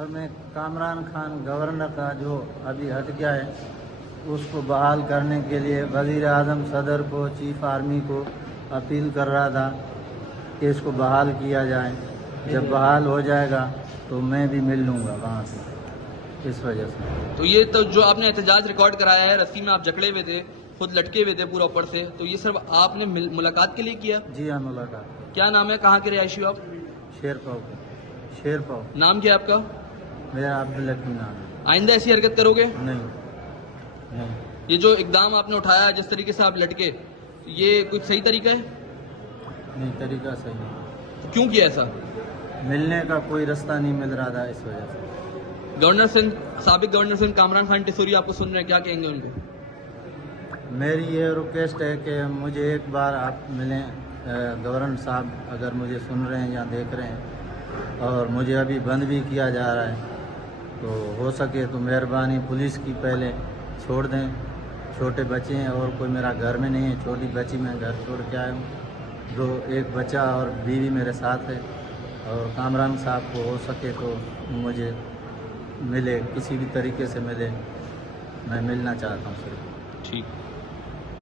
سر میں کامران خان گورنر کا جو ابھی ہٹ گیا ہے اس کو بحال کرنے کے لیے وزیر اعظم صدر کو چیف آرمی کو اپیل کر رہا تھا کہ اس کو بحال کیا جائے. جب بحال ہو جائے گا تو میں بھی مل لوں گا وہاں سے. اس وجہ سے تو یہ تو جو آپ نے احتجاج ریکارڈ کرایا ہے، رسی میں آپ جکڑے ہوئے تھے، خود لٹکے ہوئے تھے پورا اوپر سے، تو یہ صرف آپ نے ملاقات کے لیے کیا؟ جی ہاں ملاقات. کیا نام ہے، کہاں کے رہائشی ہو آپ؟ شیر پاؤ. شیر پاؤ. نام کیا ہے آپ کا؟ میرا عبدالحکیم نام ہے. آئندہ ایسی حرکت کرو گے؟ نہیں نہیں. یہ جو اقدام آپ نے اٹھایا ہے، جس طریقے سے آپ لٹکے، یہ کوئی صحیح طریقہ ہے؟ نہیں طریقہ صحیح نہیں. کیوں کیا ایسا؟ ملنے کا کوئی راستہ نہیں مل رہا تھا اس وجہ سے. گورنر سندھ، سابق گورنر سندھ کامران خان ٹیسوری آپ کو سن رہے ہیں، کیا کہیں گے ان کو؟ میری یہ ریکویسٹ ہے کہ مجھے ایک بار آپ ملیں. گورنر صاحب اگر مجھے سن رہے ہیں یا دیکھ رہے ہیں، اور مجھے ابھی بند بھی کیا جا رہا ہے، تو ہو سکے تو مہربانی پولیس کی پہلے چھوڑ دیں. چھوٹے بچے ہیں اور کوئی میرا گھر میں نہیں ہے. چھوٹی بچی میں گھر چھوڑ کے آیا ہوں. ایک بچہ اور بیوی میرے ساتھ ہے. اور کامران صاحب کو ہو سکے تو مجھے ملے، کسی بھی طریقے سے ملے. میں ملنا چاہتا ہوں صرف. ٹھیک.